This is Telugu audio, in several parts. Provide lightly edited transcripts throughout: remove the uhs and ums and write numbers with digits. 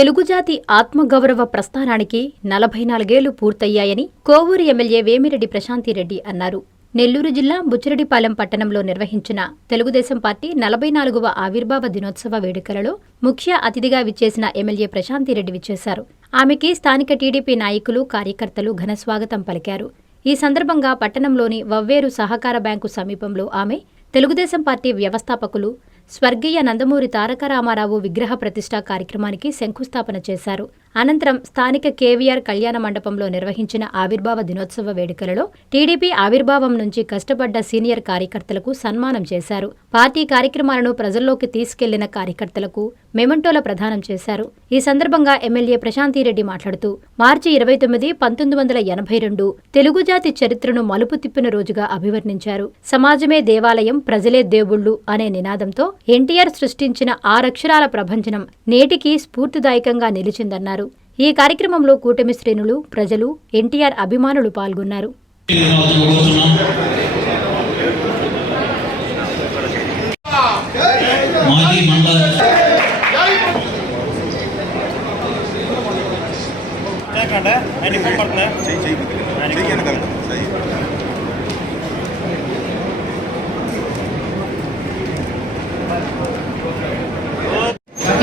తెలుగు జాతి ఆత్మగౌరవ ప్రస్థానానికి 44 ఏళ్లు పూర్తయ్యాయని కోవూరు ఎమ్మెల్యే వేమిరెడ్డి ప్రశాంతిరెడ్డి అన్నారు. నెల్లూరు జిల్లా బుచ్చిరెడ్డిపాలెం పట్టణంలో నిర్వహించిన తెలుగుదేశం పార్టీ 44వ ఆవిర్భావ దినోత్సవ వేడుకలలో ముఖ్య అతిథిగా విచ్చేసిన ఎమ్మెల్యే ప్రశాంతిరెడ్డి విచ్చేశారు. ఆమెకి స్థానిక టీడీపీ నాయకులు, కార్యకర్తలు ఘనస్వాగతం పలికారు. ఈ సందర్భంగా పట్టణంలోని వవ్వేరు సహకార బ్యాంకు సమీపంలో ఆమె తెలుగుదేశం పార్టీ వ్యవస్థాపకులు స్వర్గీయ నందమూరి తారక రామారావు విగ్రహ ప్రతిష్ఠా కార్యక్రమానికి శంకుస్థాపన చేశారు. అనంతరం స్థానిక కేవీఆర్ కళ్యాణ మండపంలో నిర్వహించిన ఆవిర్భావ దినోత్సవ వేడుకలలో టీడీపీ ఆవిర్భావం నుంచి కష్టపడ్డ సీనియర్ కార్యకర్తలకు సన్మానం చేశారు. పార్టీ కార్యక్రమాలను ప్రజల్లోకి తీసుకెళ్లిన కార్యకర్తలకు మెమంటోల ప్రదానం చేశారు. ఈ సందర్భంగా ఎమ్మెల్యే ప్రశాంతిరెడ్డి మాట్లాడుతూ మార్చి 29, 1982 తెలుగు జాతి చరిత్రను మలుపు తిప్పిన రోజుగా అభివర్ణించారు. సమాజమే దేవాలయం, ప్రజలే దేవుళ్లు అనే నినాదంతో ఎన్టీఆర్ సృష్టించిన 6 అక్షరాల ప్రభంజనం నేటికి స్ఫూర్తిదాయకంగా నిలిచిందన్నారు. ఈ కార్యక్రమంలో కూటమి శ్రేణులు, ప్రజలు, ఎన్టీఆర్ అభిమానులు పాల్గొన్నారు.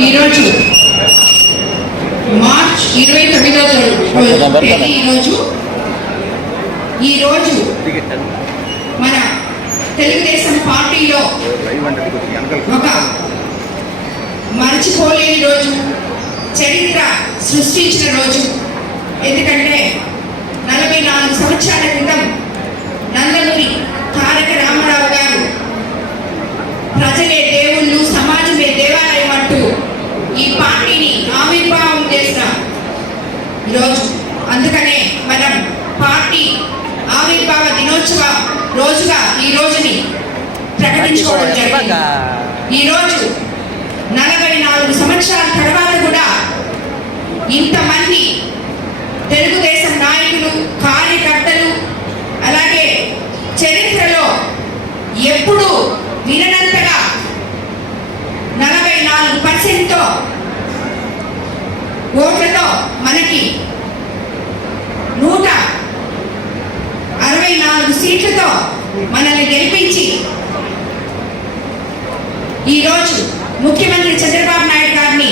ఈరోజు మార్చ్ 29 ఈరోజు మన తెలుగుదేశం పార్టీలో ఒక మరచిపోలేని రోజు, చరిత్ర సృష్టించిన రోజు. ఎందుకంటే 44 సంవత్సరాల క్రితం నందమూరి తారక రామారావు గారు ప్రజలే దేవుళ్ళు, సమాజమే దేవాలయం అంటూ ఈ పార్టీని ఆవిర్భావం చేసిన రోజు. అందుకనే మనం పార్టీ ఆవిర్భావ దినోత్సవ రోజుగా ఈ రోజుని ప్రకటించుకోవడం జరిగింది. ఈ రోజు 44 సంవత్సరాల తర్వాత కూడా ఇంతమంది తెలుగుదేశం నాయకులు, కార్యకర్తలు, అలాగే చరిత్రలో ఎప్పుడూ విననంతగా 44% ఓట్లతో మనకి 164 సీట్లతో మనల్ని గెలిపించి ఈరోజు ముఖ్యమంత్రి చంద్రబాబు నాయుడు గారిని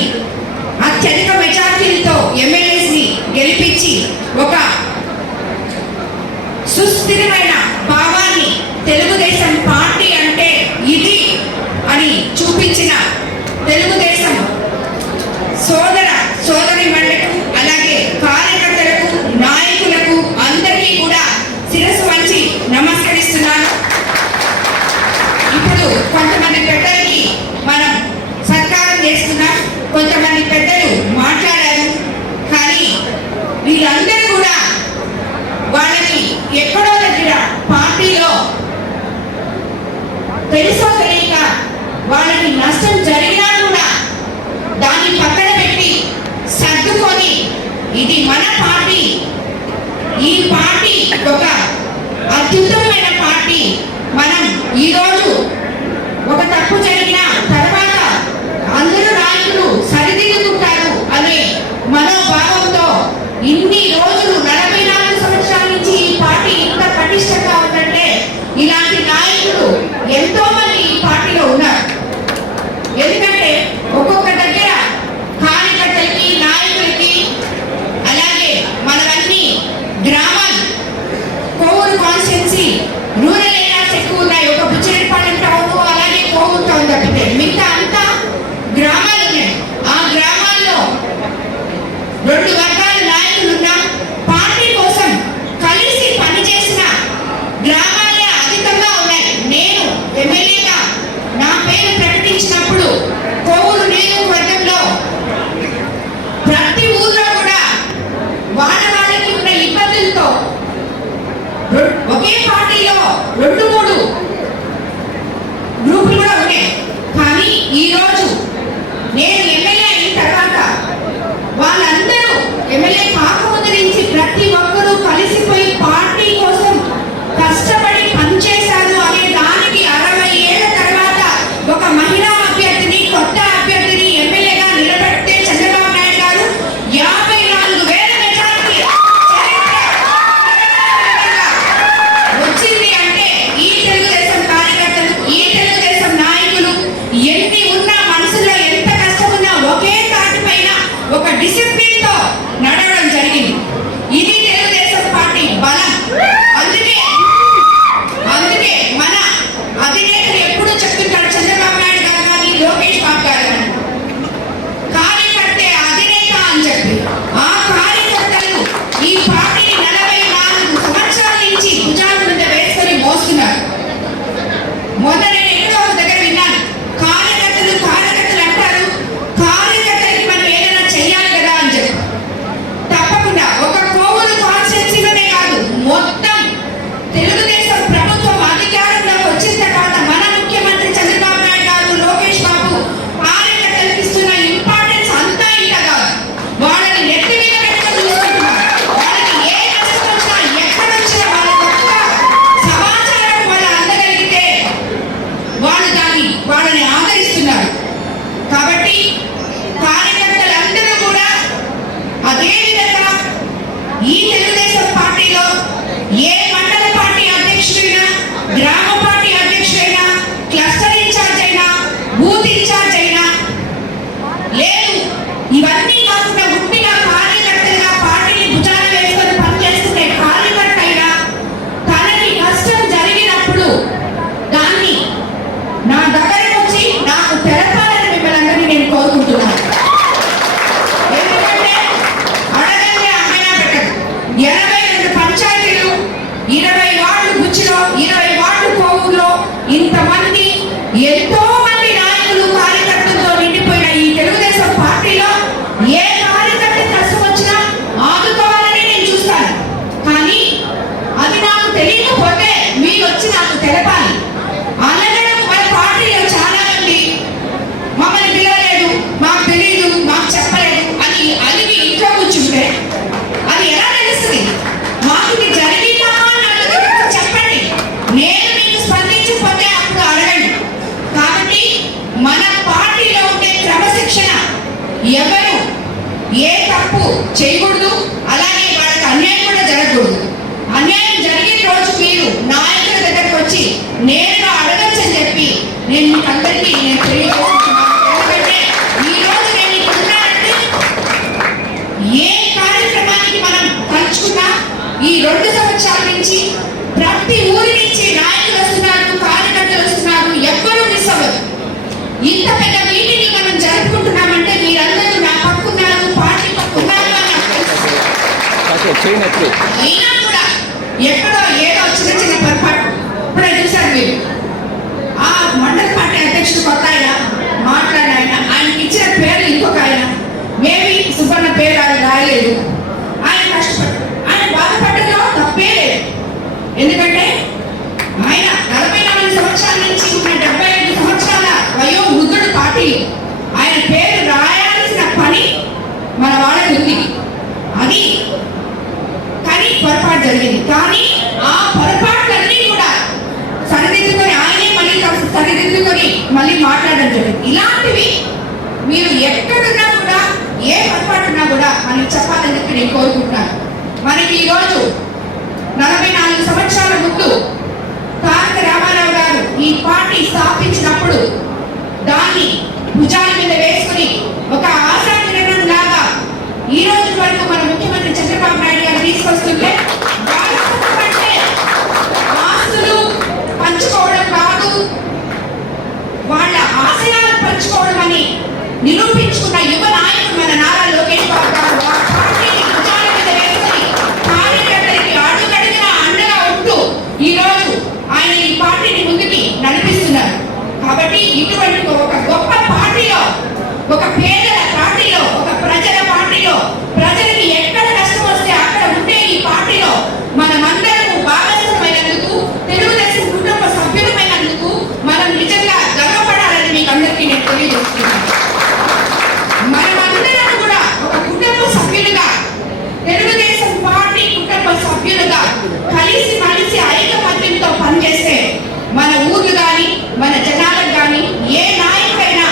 అత్యధిక మెజార్టీలతో ఎమ్మెల్యేస్ని గెలిపించి ఒక సుస్థిరమైన భావాన్ని తెలుగుదేశం పార్టీ అంటే ఇది అని చూపించిన తెలుగుదేశం సోదర సోదరీమణులకు, అలాగే కార్యకర్తలకు, నాయకులకు అందరికీ కూడా శిరస్సు వంచి నమస్కరిస్తున్నాను. ఇప్పుడు కొంతమంది పెద్దలకి మనం సత్కారం చేస్తున్నాం, కొంతమంది పెద్దలు మాట్లాడారు. కానీ వీళ్ళందరూ కూడా వాళ్ళకి ఎక్కడో దగ్గర పార్టీలో తెలుసో తెలియక వాళ్ళకి నష్టం జరిగినా కూడా దాన్ని పక్కన పెట్టి సర్దుకొని ఇది మన పార్టీ, ఈ పార్టీ ఒక అత్యుత్తమమైన పార్టీ, మనం ఈరోజు ఒక తప్పు జరిగిన తర్వాత అందరూ నాయకులు సరిదిద్దుకుంటారు అనే మనోభావంతో ఇన్ని రోజులు 44 సంవత్సరాల నుంచి ఈ పార్టీ ఇంత పటిష్టంగా ఉందంటే ఇలాంటి నాయకులు ఎంతో మంది ఈ పార్టీలో ఉన్నారు. ఎందుకంటే ఒక్కొక్క దగ్గర కార్యకర్తలకి, నాయకులకి, అలాగే మనవన్నీ గ్రామాలు, కోవూరు కాన్స్టిట్యున్సీ, రూరల్ ఏరియాస్ ఎక్కువ ఉన్నాయి. ఒక బుచ్చిరెడ్డిపాలెం టౌన్ కాబట్టి కార్యకర్తలందరూ కూడా అదే విధంగా ఈ తెలుగుదేశం పార్టీలో ఏ మండల పార్టీ అధ్యక్షుడైనా, గ్రామ పార్టీ అధ్యక్షుడైనా, క్లస్టర్ ఇన్ఛార్జ్ అయినా, బూత్ ఇన్ఛార్జ్ అయినా లేదు, ఇవన్నీ కాకుండా గుట్టిగా కార్యకర్తలుగా పార్టీని భుజాలు వేసుకొని పనిచేస్తున్న కార్యకర్త అయినా తనకి కష్టం జరిగినప్పుడు దాన్ని నా దగ్గరకు వచ్చి నాకు తెలపాలని మిమ్మల్ని అందరినీ నేను కోరుకుంటున్నాను. ఎందుకంటే అడగండి అమ్మైనా పెట్టదు. 82 పంచాయతీలు, 20 వార్డు బుచ్చిలో, 20 వార్డు కోవూరులో ఇంతమంది ఎంతో మంది నాయకులు కార్యకర్తలతో నిండిపోయిన ఈ తెలుగుదేశం పార్టీలో ఏ కార్యకర్త కష్టం వచ్చినా ఆదుకోవాలని నేను చూస్తాను. కానీ అది నాకు తెలియకపోతే మీరు వచ్చి నాకు తెలపాలి. అలాగే మన పార్టీలో చాలా మంది మమ్మల్ని పిలవలేదు, మాకు తెలియదు, మాకు చెప్పలేదు అని అలిగి ఇంట్లో కూర్చుంటే అది ఎలా తెలుస్తుంది? మాకు ఇది జరిగిందా అన్నది చెప్పండి. నేను మీకు స్పందించకపోతే అప్పుడు అడగండి. కాబట్టి మన పార్టీలో ఉండే క్రమశిక్షణ, ఎవరు ఏ తప్పు చేయకూడదు, అలాగే వాళ్ళకి అన్యాయం కూడా జరగకూడదు. అన్యాయం జరిగిన రోజు మీరు నాయకుల దగ్గరకు వచ్చి నేరుగా అడగచ్చని చెప్పి నేను మీకు అందరికీ నేను తెలియజేస్తున్నాను. ఎందుకంటే ఈ రోజు నేను ఇక్కడ ఉన్నానంటే ఏ కార్యక్రమానికి మనం తలుచుకున్నా ఈ 2 సంవత్సరాల నుంచి ప్రతి ఊరి నుంచి నాయకులు వస్తున్నారు, కార్యకర్తలు వస్తున్నారు, ఎవ్వరూ మిస్ అవ్వదు. ఇంత పెద్ద మీటింగ్ మనం జరుపుకుంటున్నామంటే మీరందరూ నా పక్కున్నారు, పార్టీ పక్కున్నారు అని నాకు తెలుసు. అయినా కూడా ఎక్కడో ఏదో చిన్న చిన్న పొరపాటు ఇప్పుడే చూశారు మీరు. ఆ మండల పార్టీ అధ్యక్షుడు కొత్త ఆయన మాట్లాడాయన, ఆయనకి ఇచ్చిన పేరు ఇంకొక ఆయన, మేబీ సుబ్బన్న పేరు ఆయన రాయలేదు. ఆయన కష్టపడ్డాడు, ఆయన బాధపడ్డలో తప్పే లేదు. ఎందుకంటే ఆయన 44 సంవత్సరాల నుంచి ఉన్న 75 సంవత్సరాల వయో వృద్ధుడు పార్టీ, ఆయన పేరు రాయాల్సిన పని మన వాళ్ళకి ఉంది. అది కానీ పొరపాటు జరిగింది. కానీ ఆ పొరపాట్లన్నీ కూడా సరిదిద్దుకొని ఆయనే మళ్ళీ సరిదిద్దుకొని మళ్ళీ మాట్లాడడం జరిగింది. ఇలాంటివి మీరు ఎక్కడున్నా కూడా ఏ పొరపాటు ఉన్నా కూడా మనకి చెప్పాలని చెప్పి నేను కోరుకుంటున్నాను. మనకి ఈరోజు 44 సంవత్సరాల ముందు తారక రామారావు గారు ఈ పార్టీ స్థాపించినప్పుడు దాన్ని భుజాల మీద వేసుకుని ఒక ఆశాకిరణం లాగా ఈ రోజు వరకు మన ముఖ్యమంత్రి చంద్రబాబు నాయుడు గారు తీసుకొస్తుంటే ఆస్తులు పంచుకోవడం కాదు, వాళ్ళ ఆశయాలు పంచుకోవడం అని నిరూపించుకున్న యువ నాయకుడు మన నారా లోకేష్ బాబు గారు ఆ పార్టీని భుజాల మీద వేసుకుని కార్యకర్తలకి అడుగడుగునా అండగా ఉంటూ ఈ రోజు ఆయన ఈ పార్టీని ముందుకి నడిపిస్తున్నారు. కాబట్టి ఇటువంటి ఒక గొప్ప పార్టీలో, ఒక పేదల పార్టీలో, ఒక ప్రజల పార్టీలో, ప్రజలకి ఎక్కడ కష్టం వస్తే అక్కడ ఉండే ఈ పార్టీలో మనమందరము భాగస్వామైనందుకు, తెలుగుదేశం కుటుంబ సభ్యులమైనందుకు మనం నిజంగా గర్వపడాలని మీకు అందరికీ నేను తెలియజేస్తున్నాను. మనమందరం కూడా ఒక కుటుంబ సభ్యులుగా, తెలుగుదేశం పార్టీ కుటుంబ సభ్యులుగా కలిసి మలిసి ఐకమత్యంతో పనిచేస్తే మన ఊర్లు కానీ, మన జనాలకు కానీ, ఏ నాయకుడైనా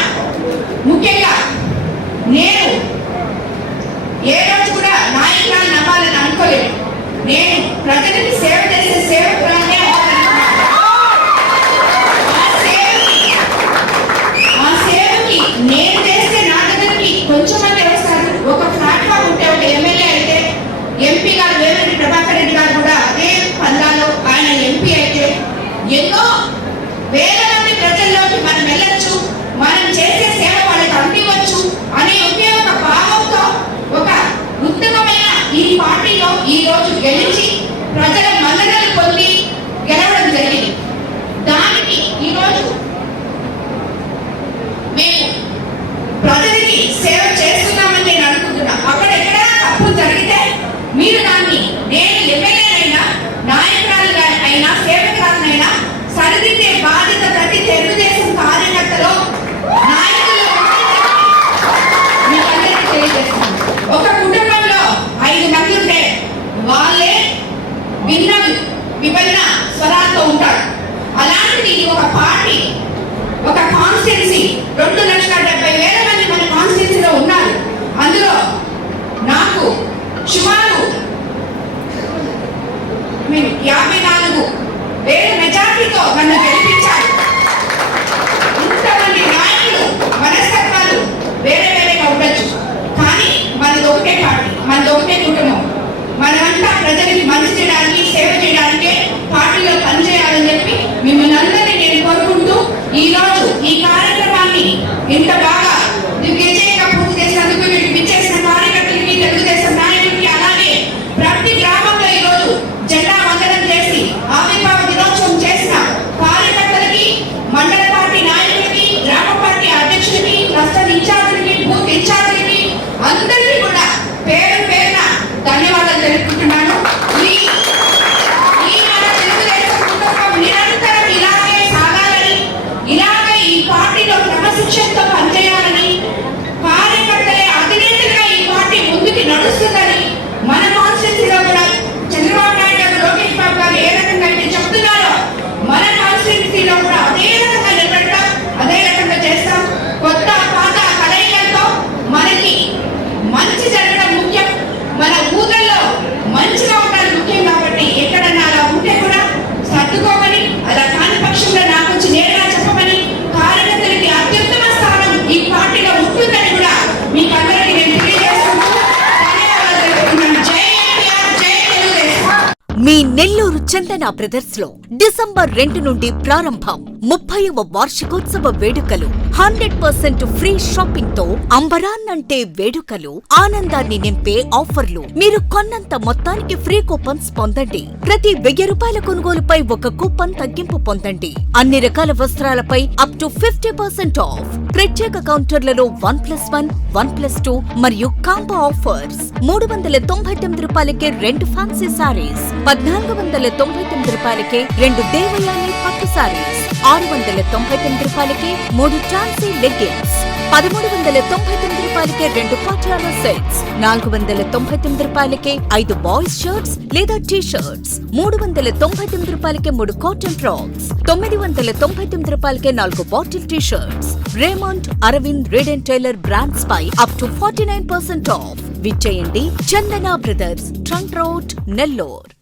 ఇంత బాగా దిగ్విజయంగా పూర్తి చేసినందుకు వీరికి విచ్చేసిన కార్యకర్తలకి, తెలుగుదేశం నాయకులకి, అలాగే ప్రతి గ్రామంలో ఈరోజు జెండా వందనం చేసి ఆవిర్భావ దినోత్సవం చేసిన కార్యకర్తలకి, మండల పార్టీ నాయకులకి, గ్రామ పార్టీ అధ్యక్షులకి, క్లస్టర్ ఇన్ఛార్జీలకి, బూత్ ఇన్ఛార్జీలకి అందరికీ కూడా పేరు పేరున ధన్యవాదాలు తెలుపుకుంటున్నాను. ఈ మన తెలుగుదేశం కుటుంబం నిరంతరం ఇలాగే సాగాలని, ఇలాగే ఈ పార్టీలో క్రమశిక్షణతో పనిచేయాలని, కార్యకర్తలే అధినేతలుగా ఈ పార్టీ ముందుకు నడుస్తుందని మన కాన్స్టిట్యూన్సీలో కూడా చంద్రబాబు నాయుడు గారు, లోకేష్ బాబు గారు ఏ రకంగా అయితే చెప్తున్నారో మన కాన్స్టిట్యూన్సీలో కూడా అదే రకంగా నిలబెడతాం, అదే రకంగా చేస్తాం. కొత్త పాత కలయికలతో మనకి మంచి జరగడం ముఖ్యం, మన ఊళ్ళల్లో మంచిగా ఉండడం ముఖ్యం. కాబట్టి ఎక్కడన్నా అలా ఉంటే కూడా సర్దుకోమని, అలా కాని పక్షంలో నాకు వచ్చి నేరుగా చెప్పమని, కార్యకర్తలకి అత్యుత్తమ స్థానం ఈ పార్టీలో ఉంటుందని కూడా మీకు అందరికీ నేను తెలియజేస్తున్నాను. ధన్యవాదాలు తెలుపుతున్నాను. జై ఎన్టీఆర్, జై తెలుగుదేశం. మీ నెల్లూరు చందన బ్రదర్స్ లో డిసెంబర్ 2 నుండి ప్రారంభం 30వ వార్షికోత్సవ వేడుకలు. 100% ఫ్రీ షాపింగ్ తో అంబరాన్నంటే వేడుకలు, ఆనందాన్ని నింపే ఆఫర్లు. మీరు కొన్నంత మొత్తానికి ఫ్రీ కూపన్స్ పొందండి. ప్రతి 1000 రూపాయల కొనుగోలుపై ఒక కూపన్ తగ్గింపు పొందండి. అన్ని రకాల వస్త్రాలపై అప్ టు 50% ఆఫ్. ప్రత్యేక కౌంటర్లలో 1+1, 1+2 మరియు కాంబో ఆఫర్స్. 399 రూపాయలకే 2 ఫ్యాన్సీ సారీస్, 1499 రూపాయలకే 2 దేవయాని పట్టు సారీస్, 699 రూపాయలకే 3 ఛాన్సీ లెగ్గిన్స్, 1399 రూపాయలకే 2 పటియాలా సెట్స్, 499 రూపాయలకే 5 బాయ్స్ షర్ట్స్ లేదా టీ షర్ట్స్, 399 రూపాయలకే 3 కాటన్ ఫ్రాక్స్, 999 రూపాయలకే 4 bottle T shirts. Raymond, Arvind, Reid and Taylor brands పై అప్ టు 49% ఆఫ్. విచ్చేయండి Chandana brothers, trunk road, Nellore.